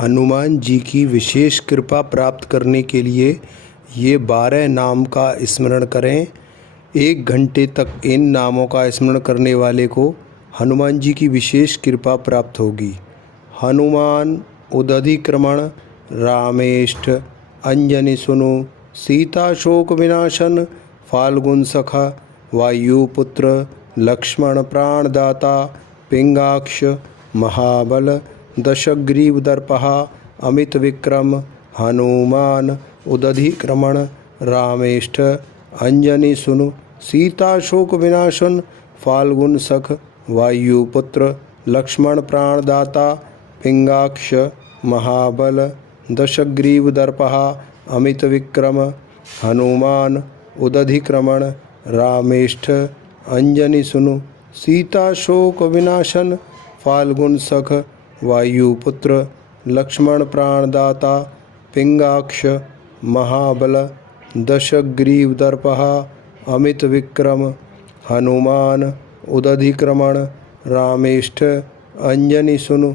हनुमान जी की विशेष कृपा प्राप्त करने के लिए ये 12 नाम का स्मरण करें। 1 घंटे तक इन नामों का स्मरण करने वाले को हनुमान जी की विशेष कृपा प्राप्त होगी। हनुमान उदधिक्रमण रामेष्ठ अंजनी सुनु सीता शोक विनाशन फाल्गुन सखा वायुपुत्र लक्ष्मण प्राणदाता पिंगाक्ष महाबल दशग्रीव दर्पहा अमित विक्रम हनुमान उदधिक्रमण रामेष्ठ अंजनी सुनु सीता शोक विनाशन फाल्गुन सख वायुपुत्र लक्ष्मण प्राणदाता पिंगाक्ष महाबल दशग्रीव दर्पहा अमित विक्रम हनुमान उदधिक्रमण रामेष्ठ अंजनी सुनु सीता शोक विनाशन फाल्गुन सख वायुपुत्र लक्ष्मण प्राणदाता पिंगाक्ष महाबल दशग्रीव दर्पहा अमित विक्रम हनुमान उदधिक्रमण रामेष्ठ अंजनी सुनु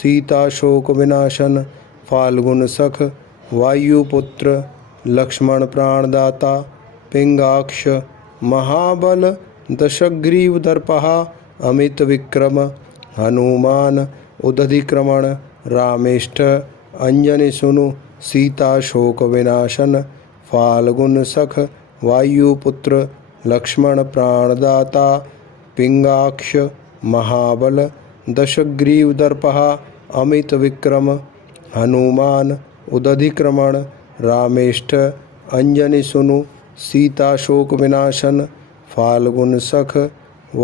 सीता शोक विनाशन फाल्गुन सख वायुपुत्र लक्ष्मण प्राणदाता पिंगाक्ष महाबल दशग्रीव दर्पहा अमित विक्रम हनुमान उदधिक्रमण रामेष्ठ अंजनी सुनु सीता शोक विनाशन फाल्गुन सख वायुपुत्र लक्ष्मण प्राणदाता पिंगाक्ष महाबल दशग्रीव दर्पहा अमित विक्रम हनुमान उदधिक्रमण रामेष्ठ अंजनी सुनु सीता शोक विनाशन फाल्गुन सख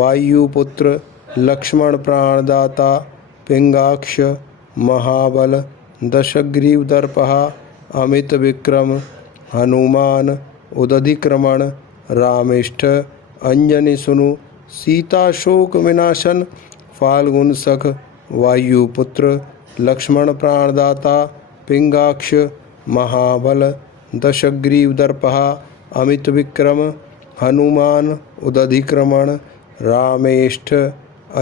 वायुपुत्र लक्ष्मण प्राणदाता पिंगाक्ष महाबल दशग्रीव दर्पहा अमित विक्रम हनुमान उदधिक्रमण रामेष्ठ अंजनी सुनु सीता शोक विनाशन फाल्गुन सख वायुपुत्र लक्ष्मण प्राणदाता पिंगाक्ष महाबल दशग्रीव दर्पहा अमित विक्रम हनुमान उदधिक्रमण रामेष्ठ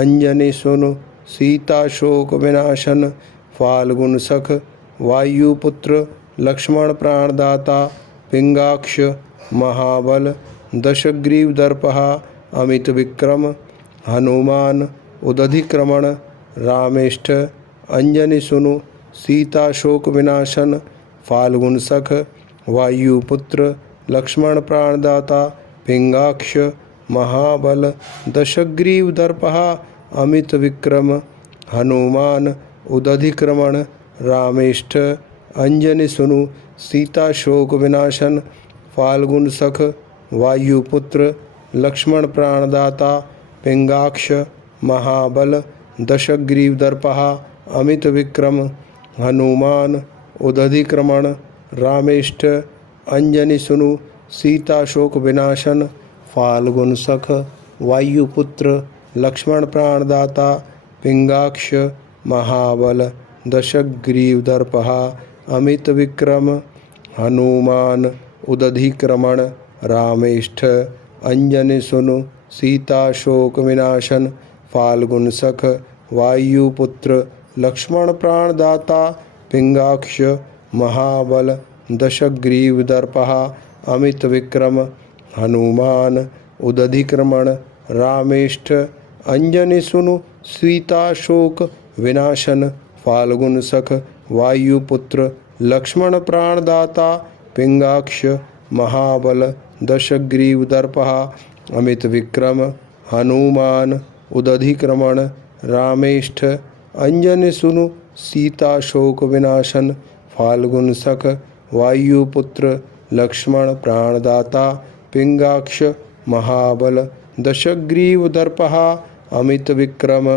अंजनी सुनु सीता शोक विनाशन फाल्गुन सख वायुपुत्र लक्ष्मण प्राणदाता पिंगाक्ष महाबल दशग्रीव दर्पहा अमित विक्रम हनुमान उदधिक्रमण रामेष्ठ अंजनी सुनु सीता शोक विनाशन फाल्गुन सख वायुपुत्र लक्ष्मण प्राणदाता पिंगाक्ष महाबल दशग्रीव दर्पहा अमित विक्रम हनुमान उदधिक्रमण रामेष्ठ अंजनी सुनु सीता शोक विनाशन फाल्गुन सख वायुपुत्र लक्ष्मण प्राणदाता पिंगाक्ष महाबल दशग्रीव दर्पहा अमित विक्रम हनुमान उदधिक्रमण रामेष्ठ अंजनी सुनु सीता शोक विनाशन फाल्गुन सख वायुपुत्र लक्ष्मण प्राणदाता पिंगाक्ष महाबल दशग्रीव दर्पहा अमित विक्रम हनुमान उदधिक्रमण रामेष्ठ अंजनी सुनु सीता शोक विनाशन फाल्गुन सख वायुपुत्र लक्ष्मण प्राणदाता पिंगाक्ष महाबल दशग्रीव दर्पहा अमित विक्रम हनुमान उदधिक्रमण रामेष्ठ अंजनी सुनु सीता शोक विनाशन फाल्गुन सख वायुपुत्र लक्ष्मण प्राणदाता पिंगाक्ष महाबल दशग्रीव दर्पहा अमित विक्रम हनुमान उदधिक्रमण रामेष्ठ अंजनी सुनु सीता शोक विनाशन फाल्गुन सख वायुपुत्र लक्ष्मण प्राणदाता पिंगाक्ष महाबल दशग्रीव दर्पहा अमित विक्रम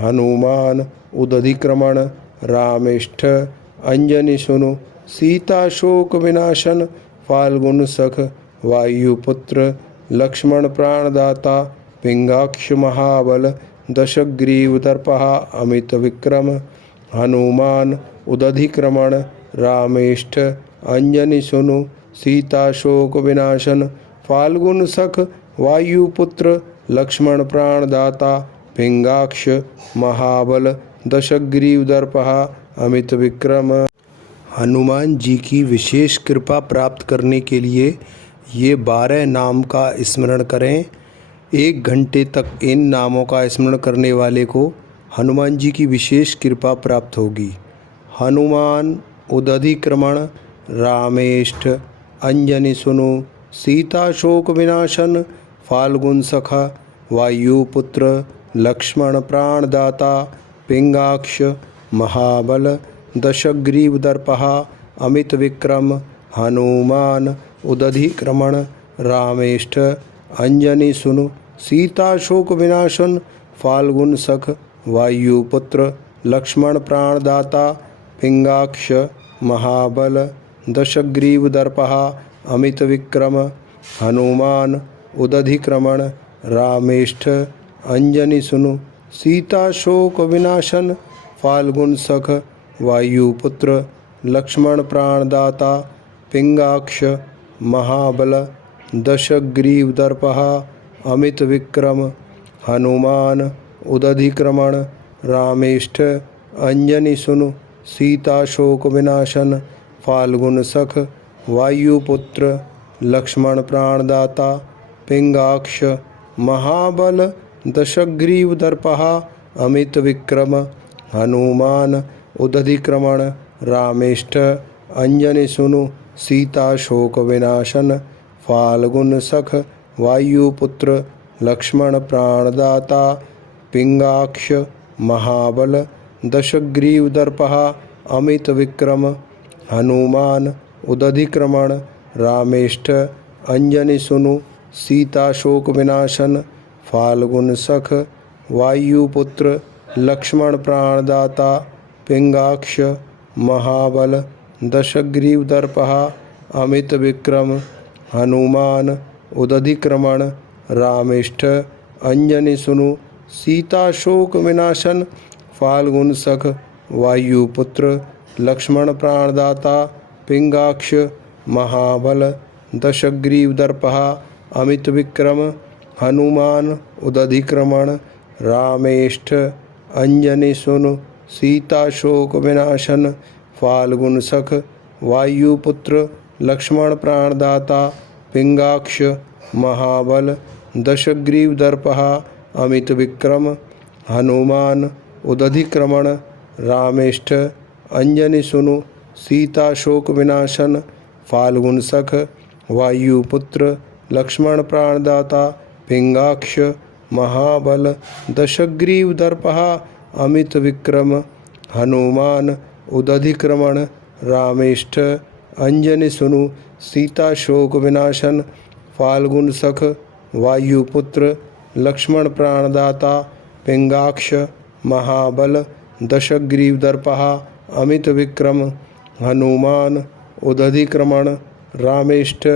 हनुमान उदधिक्रमण रामेष्ठ अंजनी सुनु सीता शोक विनाशन फाल्गुन सख वायुपुत्र लक्ष्मण प्राणदाता पिंगाक्ष महाबल दशग्रीव दर्पहा अमित विक्रम हनुमान उदधिक्रमण रामेष्ठ अंजनी सुनु सीता शोक विनाशन फाल्गुन सख वायुपुत्र लक्ष्मण प्राणदाता पिंगाक्ष महाबल दशग्रीव दर्पहा अमित विक्रम। हनुमान जी की विशेष कृपा प्राप्त करने के लिए ये 12 नाम का स्मरण करें। 1 घंटे तक इन नामों का स्मरण करने वाले को हनुमान जी की विशेष कृपा प्राप्त होगी। हनुमान उदधिक्रमण रामेष्ठ अंजनी सुनु सीता शोक विनाशन फाल्गुन सखा वायुपुत्र लक्ष्मण प्राणदाता पिंगाक्ष महाबल दशग्रीव दर्पहा अमित विक्रम। हनुमान उदधिक्रमण रामेष्ठ अंजनी सुनु सीता शोक विनाशन फाल्गुन सख वायुपुत्र लक्ष्मण प्राणदाता पिंगाक्ष महाबल दशग्रीव दर्पहा अमित विक्रम। हनुमान उदधिक्रमण रामेष्ठ अंजनी सुनु सीता शोक विनाशन फाल्गुन सख वायुपुत्र लक्ष्मण प्राणदाता पिंगाक्ष महाबल दशग्रीव दर्पहा अमित विक्रम। हनुमान उदधिक्रमण रामेष्ठ अंजनी सुनु सीता शोक विनाशन फाल्गुन सख वायुपुत्र लक्ष्मण प्राणदाता पिंगाक्ष महाबल दशग्रीव दर्पहा अमित विक्रम। हनुमान उदधिक्रमण रामेष्ठ अंजनी सुनु सीता शोक विनाशन फाल्गुन सख वायुपुत्र लक्ष्मण प्राणदाता पिंगाक्ष महाबल दशग्रीव दर्पहा अमित विक्रम। हनुमान उदधिक्रमण रामेष्ठ अंजनी सुनु सीता शोक विनाशन फाल्गुन सख वायुपुत्र लक्ष्मण प्राणदाता पिंगाक्ष महाबल दशग्रीव दर्पहा अमित विक्रम। हनुमान उदधिक्रमण रामेष्ठ अंजनी सुनु सीता शोक विनाशन फाल्गुन सख वायुपुत्र लक्ष्मण प्राणदाता पिंगाक्ष महाबल दशग्रीव दर्पहा अमित विक्रम। हनुमान उदधिक्रमण रामेष्ठ अंजनी सुनु सीता शोक विनाशन फाल्गुन सख वायुपुत्र लक्ष्मण प्राणदाता पिंगाक्ष महाबल दशग्रीव दर्पहा अमित विक्रम। हनुमान उदधिक्रमण रामेष्ठ अंजनी सुनु सीता शोक विनाशन फाल्गुन सख वायुपुत्र लक्ष्मण प्राणदाता पिंगाक्ष महाबल दशग्रीव दर्पहा अमित विक्रम। हनुमान उदधिक्रमण रामेष्ठ अंजनी सुनु सीता शोक विनाशन फाल्गुन सख वायुपुत्र लक्ष्मण प्राणदाता पिंगाक्ष महाबल दशग्रीव दर्पहा अमित विक्रम। हनुमान उदधिक्रमण रामेष्ठ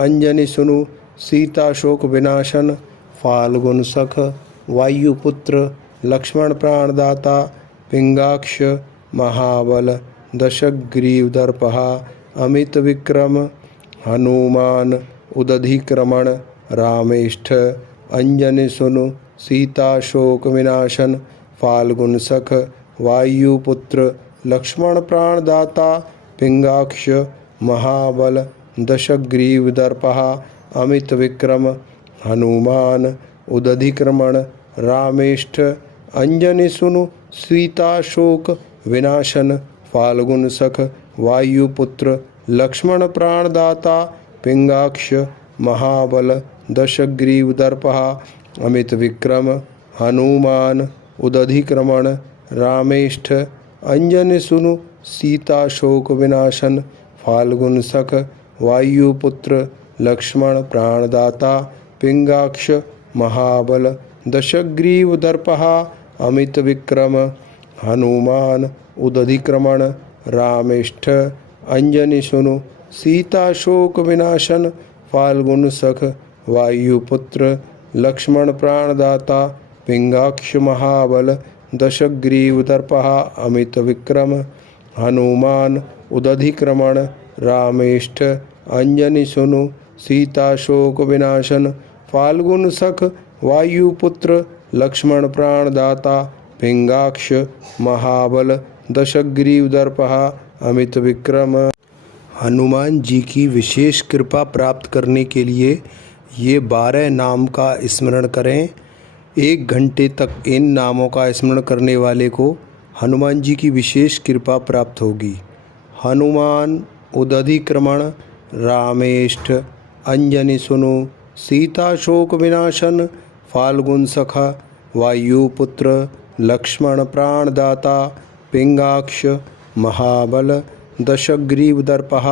अंजनी सुनु सीता शोक विनाशन फाल्गुन सख वायुपुत्र लक्ष्मण प्राणदाता पिंगाक्ष महाबल दशग्रीव दर्पहा अमित विक्रम। हनुमान उदधिक्रमण रामेष्ठ अंजनी सुनु सीता शोक विनाशन फाल्गुन सख वायुपुत्र लक्ष्मण प्राणदाता पिंगाक्ष महाबल दशग्रीव दर्पहा अमित विक्रम। हनुमान उदधिक्रमण रामेष्ठ अंजनी सुनु सीता शोक विनाशन फाल्गुन सख वायुपुत्र लक्ष्मण प्राणदाता पिंगाक्ष महाबल दशग्रीव दर्पहा अमित विक्रम। हनुमान उदधिक्रमण रामेष्ठ अंजनी सुनु सीता शोक विनाशन फाल्गुन सख वायुपुत्र लक्ष्मण प्राणदाता पिंगाक्ष महाबल दशग्रीव दर्पहा अमित विक्रम। हनुमान उदधिक्रमण रामेष्ठ अंजनी सुनु सीता शोक विनाशन फाल्गुन सख वायुपुत्र लक्ष्मण प्राणदाता पिंगाक्ष महाबल दशग्रीव दर्पहा अमित विक्रम। हनुमान उदधिक्रमण रामेष्ठ अंजनी सुनु सीता शोक विनाशन फाल्गुन सख वायुपुत्र लक्ष्मण प्राणदाता पिंगाक्ष महाबल दशग्रीवदर्पः अमित विक्रम। हनुमान जी की विशेष कृपा प्राप्त करने के लिए ये 12 नाम का स्मरण करें। 1 घंटे तक इन नामों का स्मरण करने वाले को हनुमान जी की विशेष कृपा प्राप्त होगी। हनुमान उदधिक्रमण रामेष्ठ अंजनी सुनु सीता शोक विनाशन फाल्गुन सखा वायुपुत्र लक्ष्मण प्राणदाता पिंगाक्ष महाबल दशग्रीवदर्पः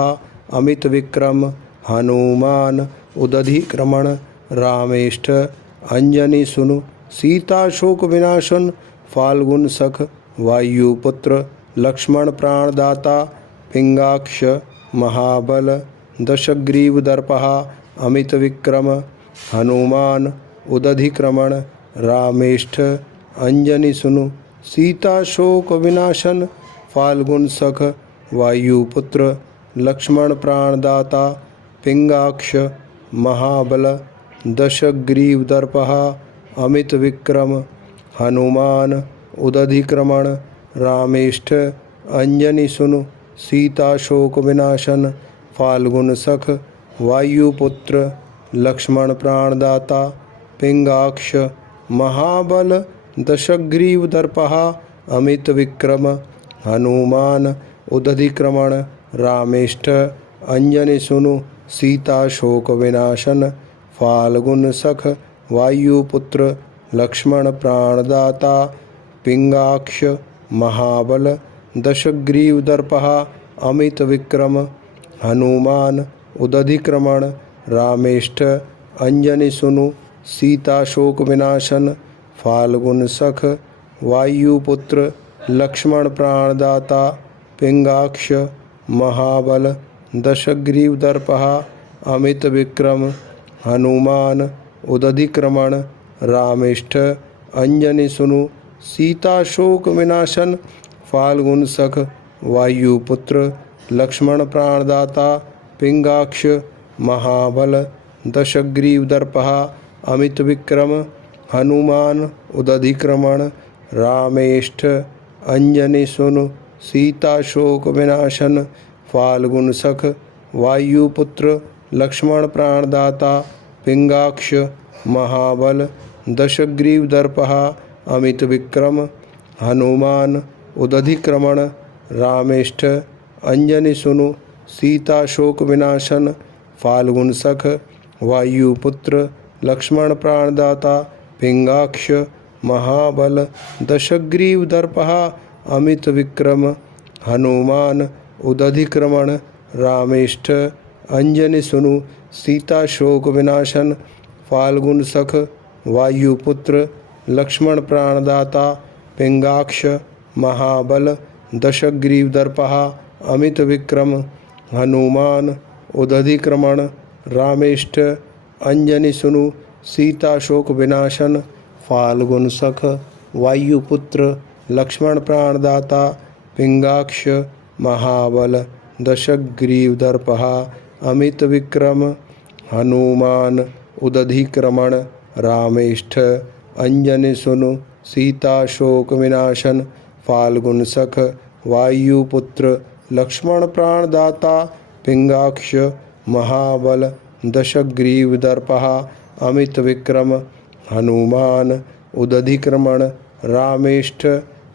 अमित विक्रम। हनुमान उदधिक्रमण रामेष्ठ अंजनी सुनु सीता शोक विनाशन फाल्गुन सख वायुपुत्र लक्ष्मण प्राणदाता पिंगाक्ष महाबल दशग्रीवदर्पः अमित विक्रम। हनुमान उदधिक्रमण रामेष्ठ अंजनी सुनु सीता शोक विनाशन फाल्गुन सख वायुपुत्र लक्ष्मण प्राणदाता पिंगाक्ष महाबल दशग्रीवदर्पः अमित विक्रम। हनुमान उदधिक्रमण रामेष्ठ अंजनी सुनु सीता शोक विनाशन फाल्गुन सख वायुपुत्र लक्ष्मण प्राणदाता पिंगाक्ष महाबल दशग्रीवदर्पः अमित विक्रम। हनुमान उदधिक्रमण रामेष्ठ अंजनी सुनु सीता शोक विनाशन फाल्गुन सख वायुपुत्र लक्ष्मण प्राणदाता पिंगाक्ष महाबल दशग्रीवदर्पः अमित विक्रम। हनुमान उदधिक्रमण रामेष्ठ अंजनी सुनु सीता शोक विनाशन फाल्गुन सख वायुपुत्र लक्ष्मण प्राणदाता पिंगाक्ष महाबल दशग्रीवदर्पः अमित विक्रम। हनुमान उदधिक्रमण रामेष्ठ अंजनी सुनु सीता शोक विनाशन फाल्गुन सख वायुपुत्र लक्ष्मण प्राणदाता पिंगाक्ष महाबल दशग्रीवदर्पः अमित विक्रम। हनुमान उदधिक्रमण रामेष्ठ अंजनी सुनु सीता शोक विनाशन फाल्गुन सख वायुपुत्र लक्ष्मण प्राणदाता पिंगाक्ष महाबल दशग्रीवदर्पः अमित विक्रम। हनुमान उदधिक्रमण रामेष्ठ अंजनी सुनु सीता शोक विनाशन फाल्गुन सख वायुपुत्र लक्ष्मण प्राणदाता पिंगाक्ष महाबल दशग्रीवदर्पः अमित विक्रम। हनुमान उदधिक्रमण रामेष्ठ अंजनी सुनु सीता शोक विनाशन फाल्गुन सख वायुपुत्र लक्ष्मण प्राणदाता पिंगाक्ष महाबल दशग्रीवदर्पः अमित विक्रम। हनुमान उदधिक्रमण रामेष्ठ अंजनी सुनु सीता शोक विनाशन फाल्गुन सख वायुपुत्र लक्ष्मण प्राणदाता पिंगाक्ष महाबल दशग्रीवदर्पः अमित विक्रम। हनुमान उदधिक्रमण रामेष्ठ अंजनी सुनु सीता शोक विनाशन फाल्गुन सख वायुपुत्र लक्ष्मण प्राणदाता पिंगाक्ष महाबल दशग्रीवदर्पः अमित विक्रम। हनुमान उदधिक्रमण रामेष्ठ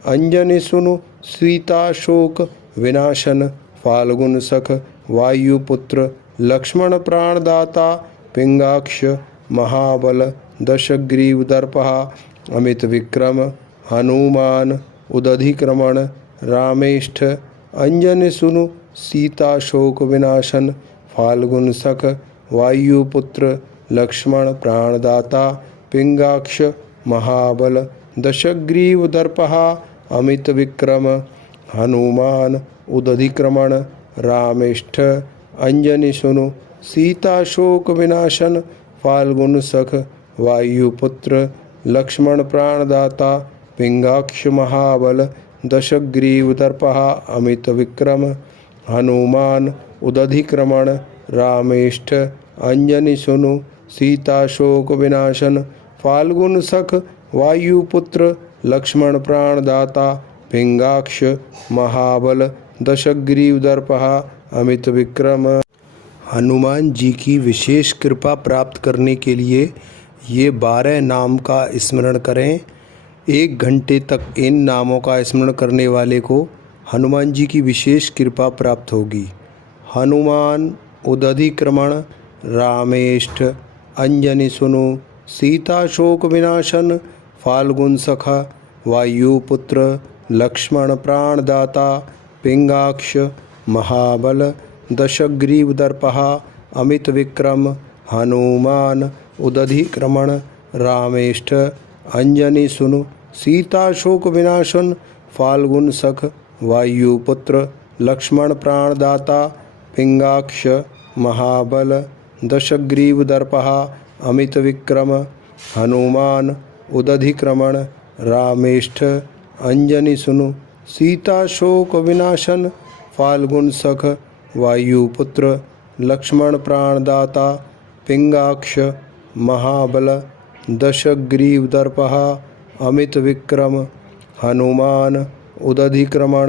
अंजनी सुनु सीता शोक विनाशन फाल्गुन सख वायुपुत्र लक्ष्मण प्राणदाता पिंगाक्ष महाबल दशग्रीवदर्पः अमित विक्रम। हनुमान उदधिक्रमण रामेष्ठ अंजनी सुनु सीता शोक विनाशन फाल्गुन सख वायुपुत्र लक्ष्मण प्राणदाता पिंगाक्ष महाबल दशग्रीवदर्पः अमित विक्रम। हनुमान उदधिक्रमण रामेष्ठ अंजनी सुनु सीता शोक विनाशन फाल्गुन सख वायुपुत्र लक्ष्मण प्राणदाता पिंगाक्ष महाबल दशग्रीवदर्पः अमित विक्रम। हनुमान उदधिक्रमण रामेष्ठ अंजनी सुनु सीता शोक विनाशन फाल्गुन सख वायुपुत्र लक्ष्मण प्राणदाता पिंगाक्ष महाबल दशग्रीवदर्पः अमित विक्रम। हनुमान जी की विशेष कृपा प्राप्त करने के लिए ये 12 नाम का स्मरण करें। 1 घंटे तक इन नामों का स्मरण करने वाले को हनुमान जी की विशेष कृपा प्राप्त होगी। हनुमान उदधिक्रमण रामेष्ठ अंजनी सुनु सीता शोक विनाशन फाल्गुन सखा वायुपुत्र लक्ष्मण प्राणदाता पिंगाक्ष महाबल दशग्रीवदर्पः अमित विक्रम। हनुमान उदधिक्रमण रामेष्ठ अंजनी सुनु सीता शोक विनाशन फाल्गुन सख वायुपुत्र लक्ष्मण प्राणदाता पिंगाक्ष महाबल दशग्रीवदर्पः अमित विक्रम। हनुमान उदधिक्रमण रामेष्ठ अंजनी सुनु सीता शोक विनाशन फाल्गुन सख वायुपुत्र लक्ष्मण प्राणदाता पिंगाक्ष महाबल दशग्रीवदर्पः अमित विक्रम। हनुमान उदधिक्रमण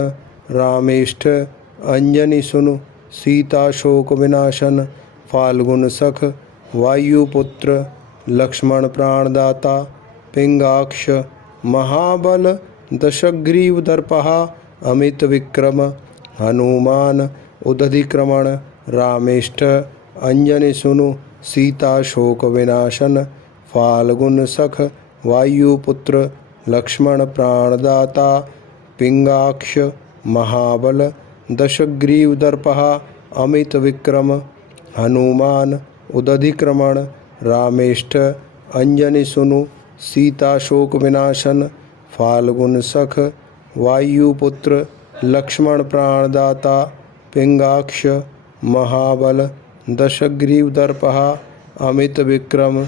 रामेष्ठ अंजनी सुनु सीता शोक विनाशन फाल्गुन सख वायुपुत्र लक्ष्मण प्राणदाता पिंगाक्ष महाबल दशग्रीवदर्पः अमित विक्रम। हनुमान उदधिक्रमण रामेष्ठ अंजनी सुनु सीता शोक विनाशन फाल्गुन सख वायुपुत्र लक्ष्मण प्राणदाता पिंगाक्ष महाबल दशग्रीवदर्पः अमित विक्रम। हनुमान उदधिक्रमण रामेष्ठ अंजनी सुनु सीता शोक विनाशन फाल्गुन सख वायुपुत्र लक्ष्मण प्राणदाता पिंगाक्ष महाबल दशग्रीवदर्पः अमित विक्रम।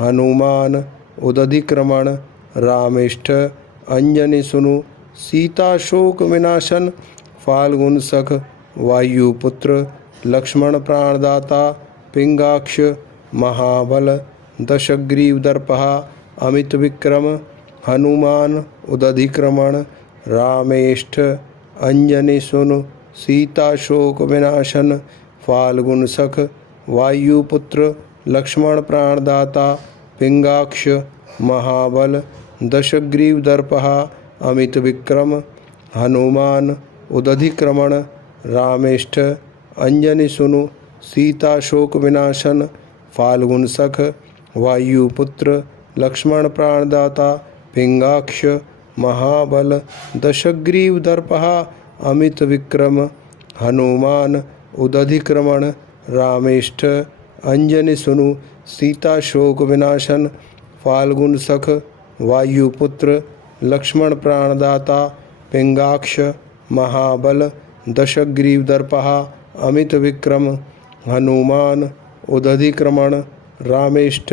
हनुमान उदधिक्रमण रामेष्ठ अंजनी सुनु सीता शोक विनाशन फाल्गुन सख वायुपुत्र लक्ष्मण प्राणदाता पिंगाक्ष महाबल दशग्रीवदर्पः अमित विक्रम। हनुमान उदधिक्रमण रामेष्ठ अंजनी सुनु सीता शोक विनाशन फाल्गुन सख वायुपुत्र लक्ष्मण प्राणदाता पिंगाक्ष महाबल दशग्रीवदर्पः अमित विक्रम। हनुमान उदधिक्रमण रामेष्ठ अंजनी सुनु सीता शोक विनाशन फाल्गुन सख वायुपुत्र लक्ष्मण प्राणदाता पिंगाक्ष महाबल दशग्रीवदर्पः अमित विक्रम। हनुमान उदधिक्रमण रामेष्ठ अंजनी सुनु सीता शोक विनाशन फाल्गुन सख वायुपुत्र लक्ष्मण प्राणदाता पिंगाक्ष महाबल दशग्रीवदर्पः अमित विक्रम। हनुमान उदधिक्रमण रामेष्ठ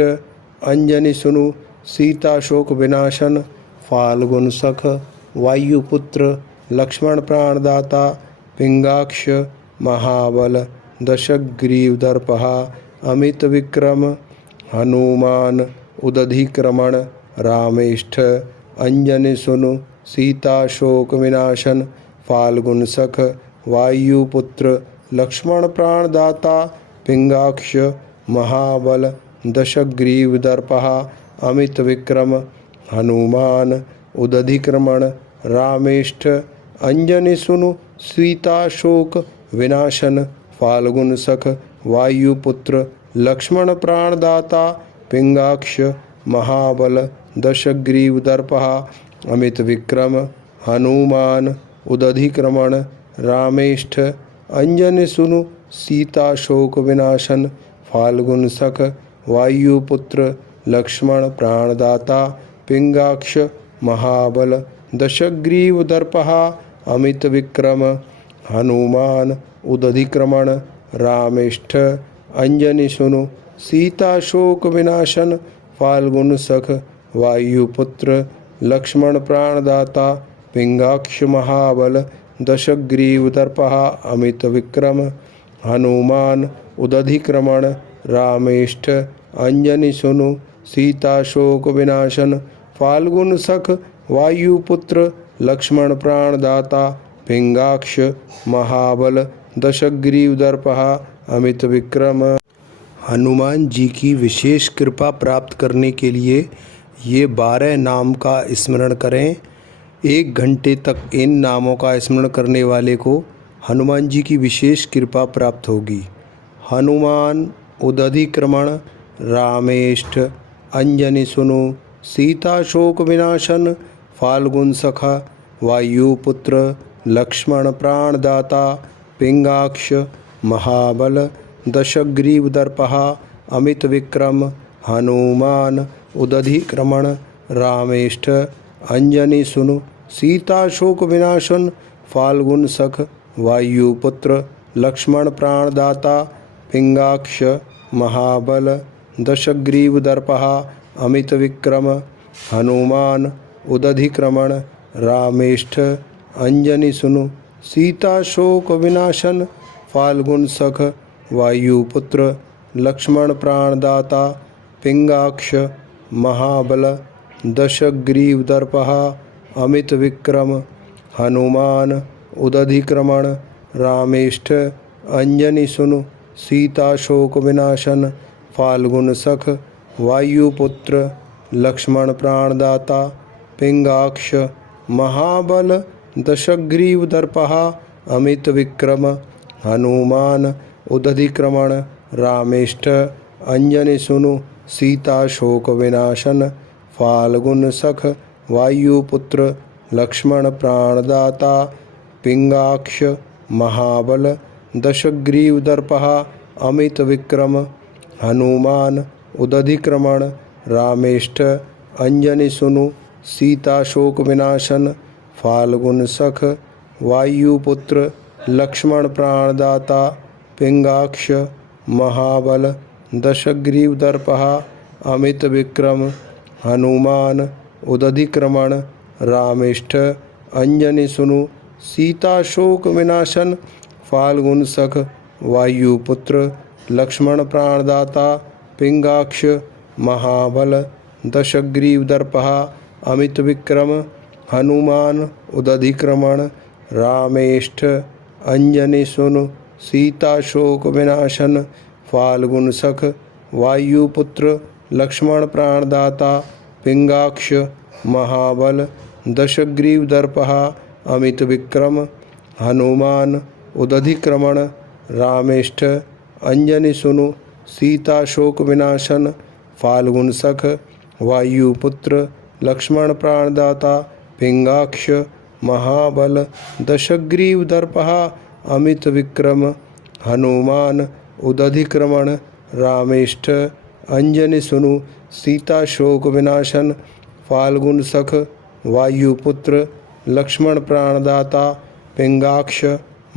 अंजनी सुनु सीता शोक विनाशन फाल्गुन सख वायुपुत्र लक्ष्मण प्राणदाता पिंगाक्ष महाबल दशग्रीवदर्पः अमित विक्रम। हनुमान उदधिक्रमण रामेष्ठ अंजनी सुनु सीता शोक विनाशन फाल्गुन सख वायुपुत्र लक्ष्मण प्राणदाता पिंगाक्ष महाबल दशग्रीवदर्पः अमित विक्रम। हनुमान उदधिक्रमण रामेष्ठ अंजनी सुनु सीता शोक विनाशन फाल्गुन सख वायुपुत्र लक्ष्मण प्राणदाता पिंगाक्ष महाबल दशग्रीवदर्पः अमित विक्रम। हनुमान उदधिक्रमण रामेष्ठ अंजनी सुनु सीता शोक विनाशन फाल्गुन सख वायुपुत्र लक्ष्मण प्राणदाता पिंगाक्ष महाबल दशग्रीवदर्पः अमित विक्रम। हनुमान उदधिक्रमण रामेष्ठ अंजनी सुनु सीता शोक विनाशन फाल्गुन सख वायुपुत्र लक्ष्मण प्राणदाता पिंगाक्ष महाबल दशग्रीवदर्पः अमित विक्रम। हनुमान उदधिक्रमण रामेष्ठ अंजनी सुनु सीता शोक विनाशन फाल्गुन सख वायुपुत्र लक्ष्मण प्राणदाता पिंगाक्ष महाबल दशग्रीवदर्पः अमित विक्रम। हनुमान जी की विशेष कृपा प्राप्त करने के लिए ये 12 नाम का स्मरण करें। 1 घंटे तक इन नामों का स्मरण करने वाले को हनुमान जी की विशेष कृपा प्राप्त होगी। हनुमान उदधिक्रमण रामेष्ठ अंजनी सुनु सीता शोक विनाशन फाल्गुन सखा वायुपुत्र लक्ष्मण प्राणदाता पिंगाक्ष महाबल दशग्रीवदर्पः अमित विक्रम। हनुमान उदधिक्रमण रामेष्ठ अंजनी सुनु सीता शोक विनाशन फाल्गुन सख वायुपुत्र लक्ष्मण प्राणदाता पिंगाक्ष महाबल दशग्रीवदर्पः अमित विक्रम। हनुमान उदधिक्रमण रामेष्ठ अंजनी सुनु सीता शोक विनाशन फाल्गुन सख वायुपुत्र लक्ष्मण प्राणदाता पिंगाक्ष महाबल दशग्रीवदर्पः अमित विक्रम। हनुमान उदधिक्रमण रामेष्ठ अंजनी सुनु सीता शोक विनाशन फाल्गुन सख वायुपुत्र लक्ष्मण प्राणदाता पिंगाक्ष महाबल दशग्रीवदर्पः अमित विक्रम। हनुमान उदधिक्रमण रामेष्ठ अंजनी सुनु सीता शोक विनाशन फाल्गुन सख वायुपुत्र लक्ष्मण प्राणदाता पिंगाक्ष महाबल दशग्रीवदर्पः अमित विक्रम। हनुमान उदधिक्रमण रामेष्ठ अंजनी सुनु सीता शोक विनाशन फाल्गुन सख वायुपुत्र लक्ष्मण प्राणदाता पिंगाक्ष महाबल दशग्रीवदर्पः अमित विक्रम। हनुमान उदधिक्रमण रामेष्ठ अंजनी सुनु सीता शोक विनाशन फाल्गुन सख वायुपुत्र लक्ष्मण प्राणदाता पिंगाक्ष महाबल दशग्रीवदर्पः अमित विक्रम। हनुमान उदधिक्रमण रामेष्ठ अंजनी सुनु सीता शोक विनाशन फाल्गुन सख वायुपुत्र लक्ष्मण प्राणदाता पिंगाक्ष महाबल दशग्रीवदर्पः अमित विक्रम। हनुमान उदधिक्रमण रामेष्ठ अंजनी सुनु सीता शोक विनाशन फाल्गुन सख वायुपुत्र लक्ष्मण प्राणदाता पिंगाक्ष महाबल दशग्रीवदर्पः अमित विक्रम। हनुमान उदधिक्रमण रामेष्ठ अंजनी सुनु सीता शोक विनाशन फाल्गुन सख वायुपुत्र लक्ष्मण प्राणदाता पिंगाक्ष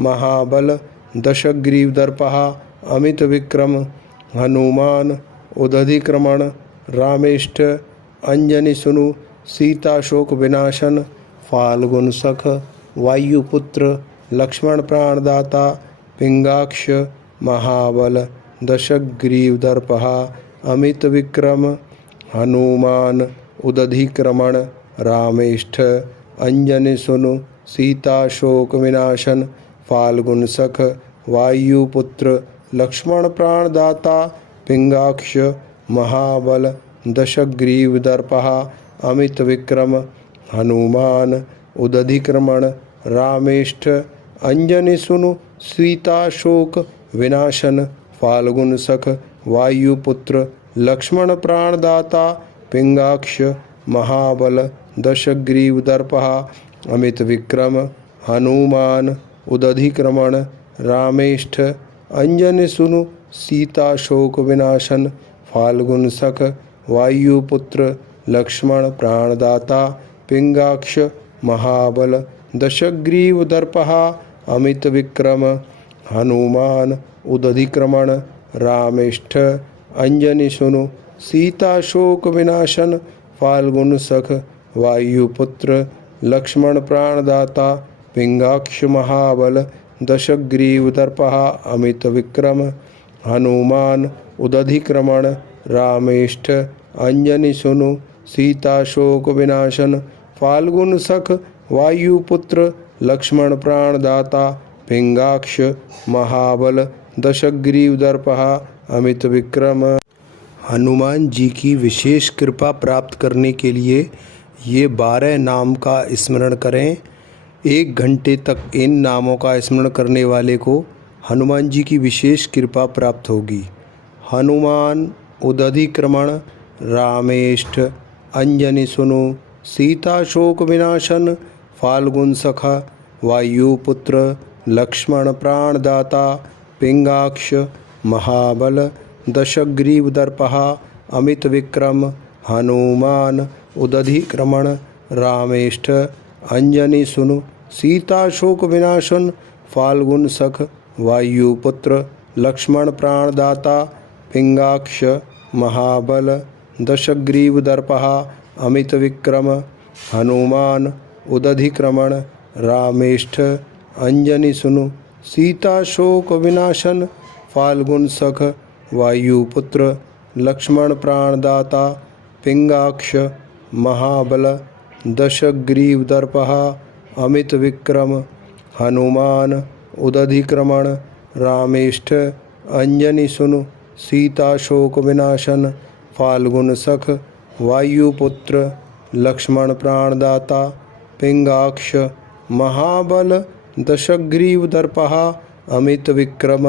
महाबल दशग्रीवदर्पः अमित विक्रम। हनुमान उदधिक्रमण रामेष्ठ अंजनी सुनु सीता शोक विनाशन फाल्गुन सख वायुपुत्र लक्ष्मण प्राणदाता पिंगाक्ष महाबल दशग्रीवदर्पः अमित विक्रम। हनुमान उदधिक्रमण रामेष्ठ अंजनी सुनु सीता शोक विनाशन फाल्गुन सख वायुपुत्र लक्ष्मण प्राणदाता पिंगाक्ष महाबल दशग्रीवदर्पः अमित विक्रम। हनुमान उदधिक्रमण रामेष्ठ अंजनी सुनु सीता शोक विनाशन फाल्गुन सख वायुपुत्र लक्ष्मण प्राणदाता पिंगाक्ष महाबल दशग्रीवदर्पः अमित विक्रम। हनुमान उदधिक्रमण रामेष्ठ अंजनी सुनु सीता शोक विनाशन फाल्गुन सख वायुपुत्र लक्ष्मण प्राणदाता पिंगाक्ष महाबल दशग्रीवदर्पः अमित विक्रम। हनुमान उदधिक्रमण रामेष्ठ अंजनी सुनु सीता शोक विनाशन फाल्गुन सख वायुपुत्र लक्ष्मण प्राणदाता पिंगाक्ष महाबल दशग्रीवदर्पः अमित विक्रम। हनुमान उदधिक्रमण रामेष्ठ अंजनी सुनु सीता शोक विनाशन फाल्गुन सख वायुपुत्र लक्ष्मण प्राणदाता पिंगाक्ष महाबल दशग्रीवदर्पः अमित विक्रम। हनुमान जी की विशेष कृपा प्राप्त करने के लिए ये 12 नाम का स्मरण करें। 1 घंटे तक इन नामों का स्मरण करने वाले को हनुमान जी की विशेष कृपा प्राप्त होगी। हनुमान उदधिक्रमण रामेष्ठ अंजनी सुनु सीता शोक विनाशन फाल्गुन सखा वायुपुत्र लक्ष्मण प्राणदाता पिंगाक्ष महाबल दशग्रीवदर्पः अमित विक्रम। हनुमान उदधिक्रमण रामेष्ठ अंजनी सुनु सीता शोक विनाशन फाल्गुन सख वायुपुत्र लक्ष्मण प्राणदाता पिंगाक्ष महाबल दशग्रीवदर्पः अमित विक्रम। हनुमान उदधिक्रमण रामेष्ठ अंजनी सुनु सीता शोक विनाशन फाल्गुन सख वायुपुत्र लक्ष्मण प्राणदाता पिंगाक्ष महाबल दशग्रीवदर्पः अमित विक्रम। हनुमान उदधिक्रमण रामेष्ठ अंजनी सुनु सीता शोक विनाशन फाल्गुन सख वायुपुत्र लक्ष्मण प्राणदाता पिंगाक्ष महाबल दशग्रीवदर्पः अमित विक्रम।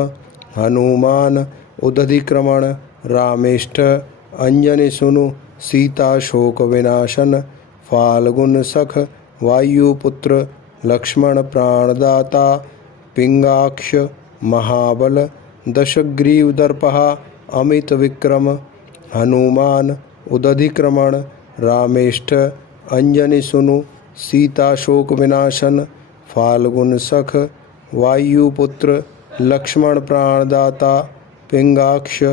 हनुमान उदधिक्रमण रामेष्ठ अंजनी सुनु सीता शोक विनाशन फाल्गुन सख वायुपुत्र लक्ष्मण प्राणदाता पिंगाक्ष महाबल दशग्रीवदर्पः अमित विक्रम। हनुमान उदधिक्रमण रामेष्ठ अंजनी सुनु सीता शोक विनाशन फाल्गुन सख वायुपुत्र लक्ष्मण प्राणदाता पिंगाक्ष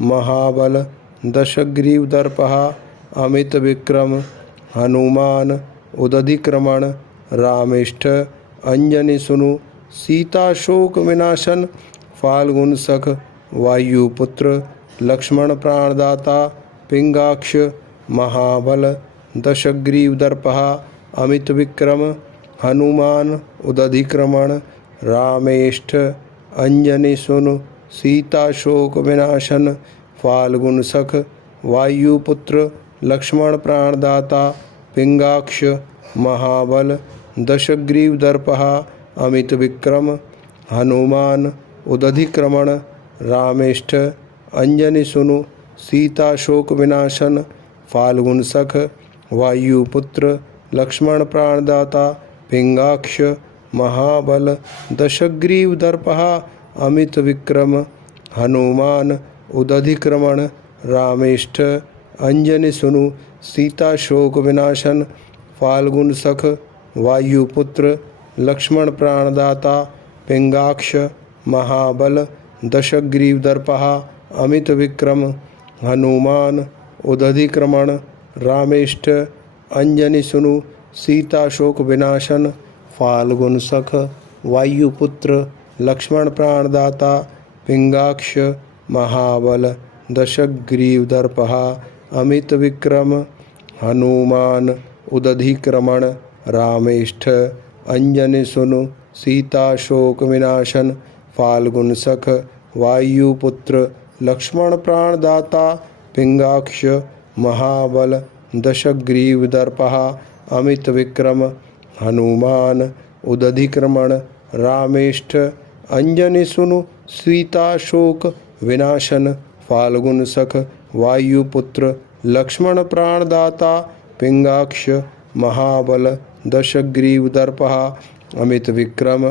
महाबल दशग्रीवदर्पः अमित विक्रम। हनुमान उदधिक्रमण रामेष्ठ अंजनी सुनु सीता शोक विनाशन फाल्गुन सख वायुपुत्र लक्ष्मण प्राणदाता पिंगाक्ष महाबल दशग्रीवदर्पः अमित विक्रम। हनुमान उदधिक्रमण रामेष्ठ अंजनी सुनु सीता शोक विनाशन फाल्गुन सख वायुपुत्र लक्ष्मण प्राणदाता पिंगाक्ष महाबल दशग्रीवदर्पः अमित विक्रम। हनुमान उदधिक्रमण रामेष्ठ अंजनी सुनु सीता शोक विनाशन फाल्गुन सख वायुपुत्र लक्ष्मण प्राणदाता पिंगाक्ष महाबल दशग्रीवदर्पः अमित विक्रम। हनुमान उदधिक्रमण रामेष्ठ अंजनी सुनु सीता शोक विनाशन फाल्गुन सख वायुपुत्र लक्ष्मण प्राणदाता पिंगाक्ष महाबल दशग्रीवदर्पः अमित विक्रम। हनुमान उदधिक्रमण रामेष्ठ अंजनी सुनु सीता शोक विनाशन फाल्गुन सख वायुपुत्र लक्ष्मण प्राणदाता पिंगाक्ष महाबल दशग्रीवदर्पः अमित विक्रम। हनुमान उदधिक्रमण रामेष्ठ अंजनी सुनु सीता शोक विनाशन फाल्गुन सख वायुपुत्र लक्ष्मण प्राणदाता पिंगाक्ष महाबल दशग्रीवदर्पः अमित विक्रम। हनुमान उदधिक्रमण रामेष्ठ अंजनी सुनु सीता शोक विनाशन फाल्गुन सख वायुपुत्र लक्ष्मण प्राणदाता पिंगाक्ष महाबल दशग्रीवदर्पः अमित विक्रम।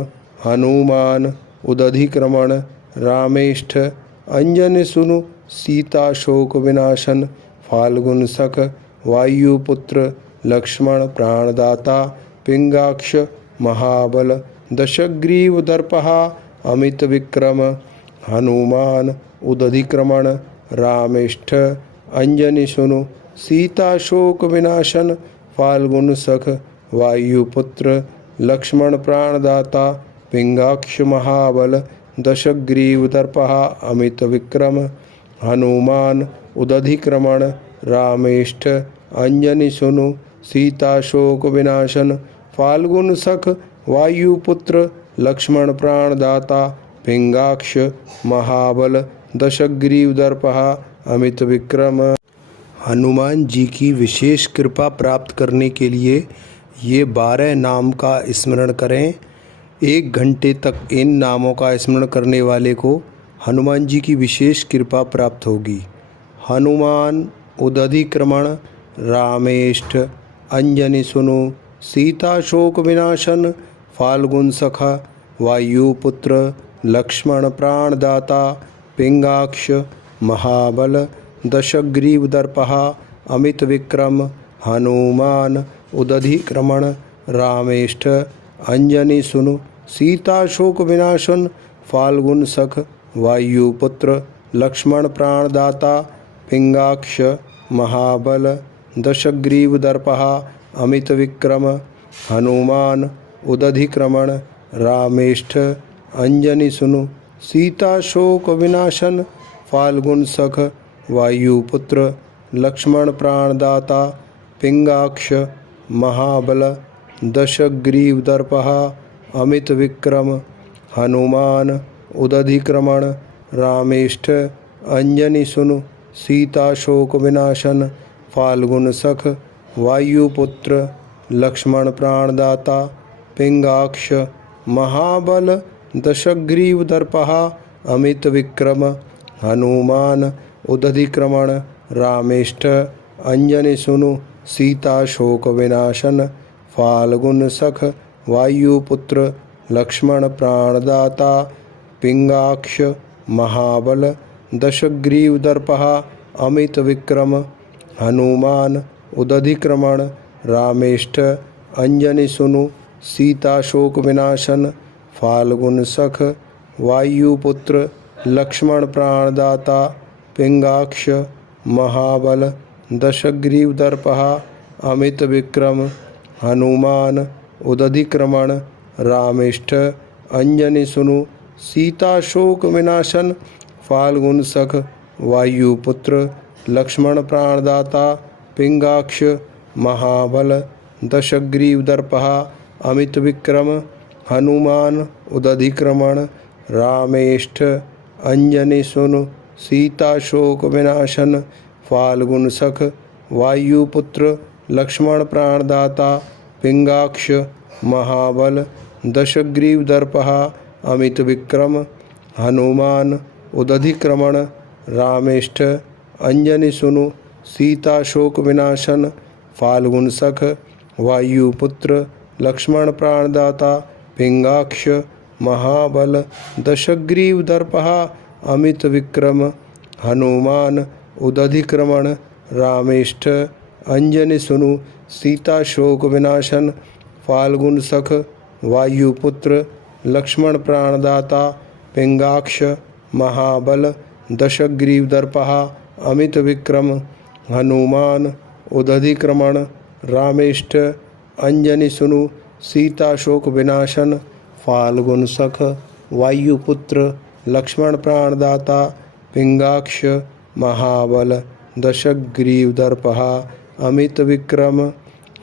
हनुमान उदधिक्रमण रामेष्ठ अंजनी सुनु सीता शोक विनाशन फाल्गुन सख वायुपुत्र लक्ष्मण प्राणदाता पिंगाक्ष महाबल दशग्रीवदर्पः अमित विक्रम। हनुमान उदधिक्रमण रामेष्ठ अंजनी सुनु सीता शोक विनाशन फाल्गुन सख वायुपुत्र लक्ष्मण प्राणदाता पिंगाक्ष महाबल दशग्रीवदर्पः अमित विक्रम। हनुमान उदधिक्रमण रामेष्ठ अंजनी सुनु सीता शोक विनाशन फाल्गुन सख वायुपुत्र लक्ष्मण प्राणदाता पिंगाक्ष महाबल दशग्रीव दर्पः अमित विक्रम। हनुमान जी की विशेष कृपा प्राप्त करने के लिए ये 12 नाम का स्मरण करें। 1 घंटे तक इन नामों का स्मरण करने वाले को हनुमान जी की विशेष कृपा प्राप्त होगी। हनुमान उदधिक्रमण रामेष्ठ अंजनी सुनु सीता शोक विनाशन फाल्गुन सखा वायुपुत्र लक्ष्मण प्राणदाता पिंगाक्ष महाबल दशग्रीव दर्पः अमित विक्रम। हनुमान उदधिक्रमण रामेष्ठ अंजनी सुनु सीता शोक विनाशन फाल्गुन सख वायुपुत्र लक्ष्मण प्राणदाता पिंगाक्ष महाबल दशग्रीव दर्पः अमित विक्रम। हनुमान उदधिक्रमण रामेष्ठ अंजनी सुनु सीता शोक विनाशन फाल्गुन सख वायुपुत्र लक्ष्मण प्राणदाता पिंगाक्ष महाबल दशग्रीव दर्पः अमित विक्रम। हनुमान उदधिक्रमण रामेष्ठ अंजनी सुनु सीता शोक विनाशन फाल्गुन सख वायुपुत्र लक्ष्मण प्राणदाता पिंगाक्ष महाबल दशग्रीव दर्पः अमित विक्रम। हनुमान उदधिक्रमण रामेष्ठ अंजनी सुनु सीता शोक विनाशन फाल्गुन सख वायुपुत्र लक्ष्मण प्राणदाता पिंगाक्ष महाबल दशग्रीव दर्पः अमित विक्रम। हनुमान उदधिक्रमण रामेष्ठ अंजनी सुनु सीता शोक विनाशन फाल्गुन सख वायुपुत्र लक्ष्मण प्राणदाता पिंगाक्ष महाबल दशग्रीव दर्पः अमित विक्रम। हनुमान उदधिक्रमण रामेष्ठ अंजनी सुनु सीता शोक विनाशन फाल्गुन सख वायुपुत्र लक्ष्मण प्राणदाता पिंगाक्ष महाबल दशग्रीव दर्पः अमित विक्रम। हनुमान उदधिक्रमण रामेष्ठ अंजनी सुनु सीता शोक विनाशन फाल्गुन सख वायुपुत्र लक्ष्मण प्राणदाता पिंगाक्ष महाबल दशग्रीव दर्पः अमित विक्रम। हनुमान उदधिक्रमण रामेष्ठ अंजनी सुनु सीता शोक विनाशन फाल्गुन सख वायुपुत्र लक्ष्मण प्राणदाता पिंगाक्ष महाबल दशग्रीव दर्पः अमित विक्रम। हनुमान उदधिक्रमण रामेष्ठ अंजनी सुनु सीता शोक विनाशन फाल्गुन सख वायुपुत्र लक्ष्मण प्राणदाता पिंगाक्ष महाबल दशग्रीव दर्पः अमित विक्रम। हनुमान उदधिक्रमण रामेष्ठ अंजनी सुनु सीता शोक विनाशन फाल्गुन सख वायुपुत्र लक्ष्मण प्राणदाता पिंगाक्ष महाबल दशग्रीव दर्पः अमित विक्रम।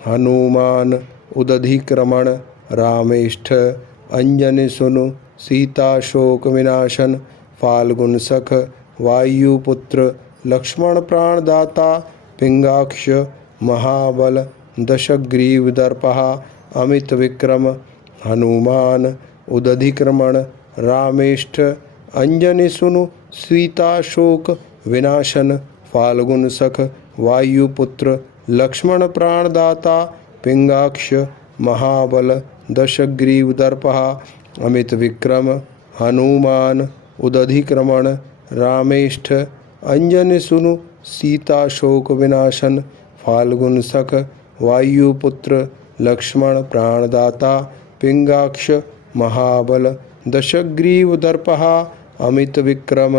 हनुमान उदधिक्रमण रामेष्ठ अंजनी सुनु सीता शोक विनाशन फाल्गुन सख वायुपुत्र लक्ष्मण प्राणदाता पिंगाक्ष महाबल दशग्रीव दर्पः अमित विक्रम। हनुमान उदधिक्रमण रामेष्ठ अंजनी सुनु सीता शोक विनाशन फाल्गुन सख वायुपुत्र लक्ष्मण प्राणदाता पिंगाक्ष महाबल दशग्रीव दर्पः अमित विक्रम। हनुमान उदधिक्रमण रामेष्ठ अंजनी सुनु सीता शोक विनाशन फाल्गुन सख वायुपुत्र लक्ष्मण प्राणदाता पिंगाक्ष महाबल दशग्रीव दर्पः अमित विक्रम।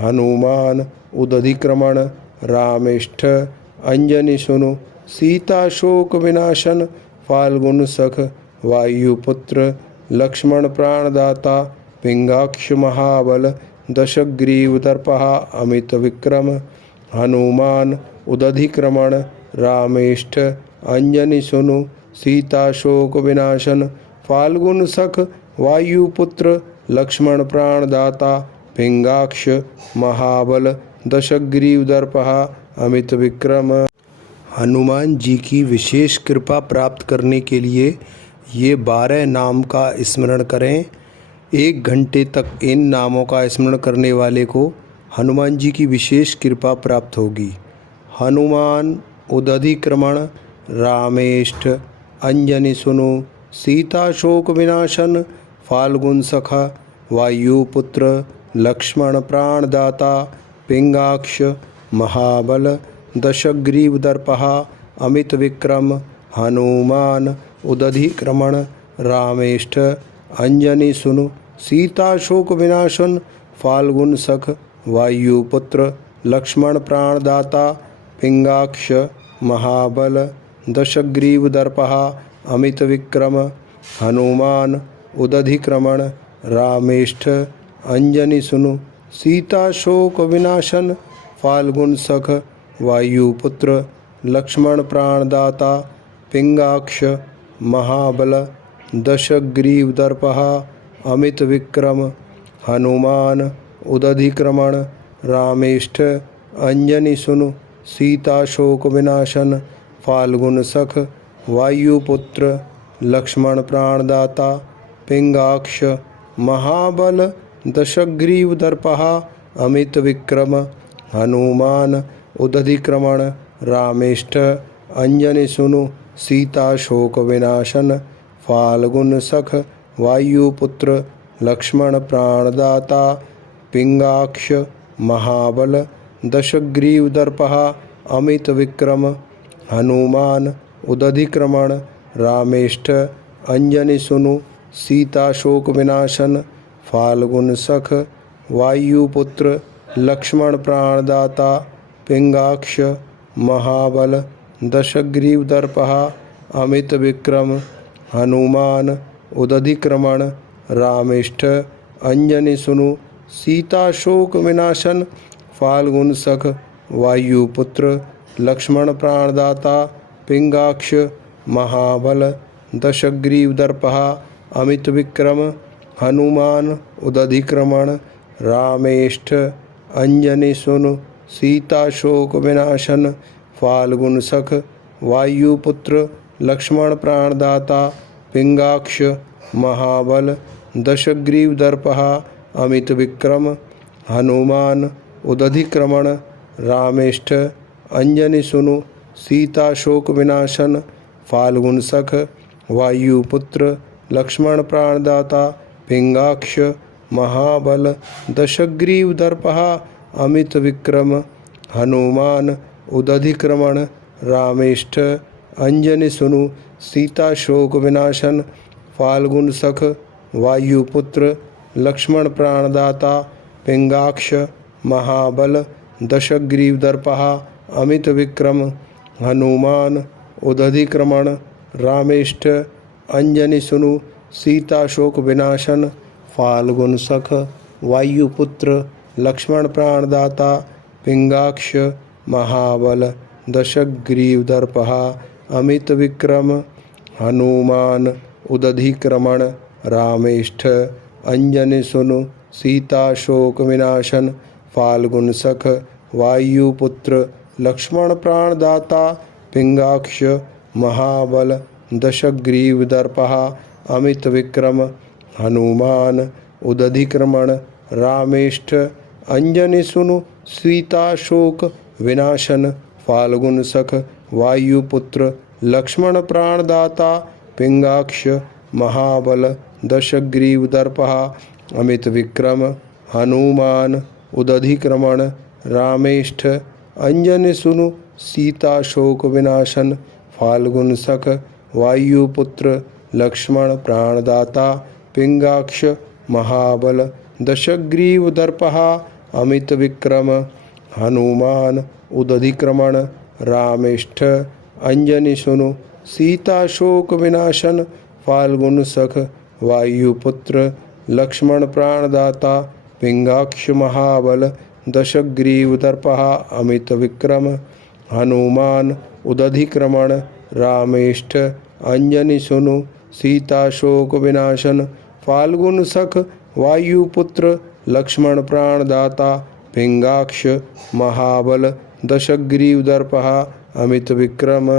हनुमान उदधिक्रमण रामेष्ठ अंजनी सुनु सीता शोक विनाशन फाल्गुन सख वायुपुत्र लक्ष्मण प्राणदाता पिंगाक्ष महाबल दशग्रीव दर्पः अमित विक्रम। हनुमान उदधिक्रमण रामेष्ठ अंजनी सुनु सीता शोक विनाशन फाल्गुन सख वायुपुत्र लक्ष्मण प्राणदाता पिंगाक्ष महाबल दशग्रीव दर्पः अमित विक्रम। हनुमान जी की विशेष कृपा प्राप्त करने के लिए ये 12 नाम का स्मरण करें। 1 घंटे तक इन नामों का स्मरण करने वाले को हनुमान जी की विशेष कृपा प्राप्त होगी। हनुमान उदधिक्रमण रामेष्ठ अंजनी सुनु सीता शोक विनाशन फाल्गुन सखा वायुपुत्र लक्ष्मण प्राणदाता पिंगाक्ष महाबल दशग्रीव दर्पः अमित विक्रम। हनुमान उदधिक्रमण रामेष्ठ अंजनी सुनु सीता शोक विनाशन फाल्गुन सख वायुपुत्र लक्ष्मण प्राणदाता पिंगाक्ष महाबल दशग्रीव दर्पः अमित विक्रम। हनुमान उदधिक्रमण रामेष्ठ अंजनी सुनु सीता शोक विनाशन फाल्गुन सख वायुपुत्र लक्ष्मण प्राणदाता पिंगाक्ष महाबल दशग्रीव दर्पः अमित विक्रम। हनुमान उदधिक्रमण रामेष्ठ अंजनी सुनु सीता शोक विनाशन फाल्गुन सख वायुपुत्र लक्ष्मण प्राणदाता पिंगाक्ष महाबल दशग्रीव दर्पः अमित विक्रम। हनुमान उदधिक्रमण रामेष्ठ अंजनी सुनु सीता शोक विनाशन फाल्गुन सख वायुपुत्र लक्ष्मण प्राणदाता पिंगाक्ष महाबल दशग्रीव दर्पः अमित विक्रम। हनुमान उदधिक्रमण रामेष्ठ अंजनी सुनु सीता शोक विनाशन फाल्गुन सख वायुपुत्र लक्ष्मण प्राणदाता पिंगाक्ष महाबल दशग्रीव दर्पः अमित विक्रम। हनुमान उदधिक्रमण रामेष्ठ अंजनी सुनु सीता शोक विनाशन फाल्गुन सख वायुपुत्र लक्ष्मण प्राणदाता पिंगाक्ष महाबल दशग्रीव दर्पः अमित विक्रम। हनुमान उदधिक्रमण रामेष्ठ अंजनी सुनु सीता शोक विनाशन फाल्गुन सख वायुपुत्र लक्ष्मण प्राणदाता पिंगाक्ष महाबल दशग्रीव दर्पः अमित विक्रम। हनुमान उदधिक्रमण रामेष्ठ अंजनी सुनु सीता शोक विनाशन फाल्गुन सख वायुपुत्र लक्ष्मण प्राणदाता पिंगाक्ष महाबल दशग्रीव दर्पः अमित विक्रम। हनुमान उदधिक्रमण रामेष्ठ अंजनी सुनु सीता शोक विनाशन फाल्गुन सख वायुपुत्र लक्ष्मण प्राणदाता पिंगाक्ष महाबल दशग्रीव दर्पः अमित विक्रम। हनुमान उदधिक्रमण रामेष्ठ अंजनी सुनु सीता शोक विनाशन फाल्गुन सख वायुपुत्र लक्ष्मण प्राणदाता पिंगाक्ष महाबल दशग्रीव दर्पः अमित विक्रम। हनुमान उदधिक्रमण रामेष्ठ अंजनी सुनु सीता शोक विनाशन फाल्गुन सख वायुपुत्र लक्ष्मण प्राणदाता पिंगाक्ष महाबल दशग्रीव दर्पः अमित विक्रम। हनुमान उदधिक्रमण रामेष्ठ अंजनी सुनु सीता शोक विनाशन फाल्गुन सख वायुपुत्र लक्ष्मण प्राणदाता पिंगाक्ष महाबल दशग्रीव दर्पः अमित विक्रम। हनुमान उदधिक्रमण रामेष्ठ अंजनी सुनु सीता शोक विनाशन फाल्गुन सख वायुपुत्र लक्ष्मण प्राणदाता पिंगाक्ष महाबल दशग्रीव दर्पः अमित विक्रम। हनुमान उदधिक्रमण रामेष्ठ अंजनी सुनु सीता शोक विनाशन फाल्गुन सख वायुपुत्र लक्ष्मण प्राणदाता पिंगाक्ष महाबल दशग्रीव दर्पः अमित विक्रम। हनुमान उदधिक्रमण रामेष्ठ अंजनी सुनु सीता शोक विनाशन फाल्गुन सख वायुपुत्र लक्ष्मण प्राणदाता पिंगाक्ष महाबल दशग्रीव दर्पहा अमित विक्रम।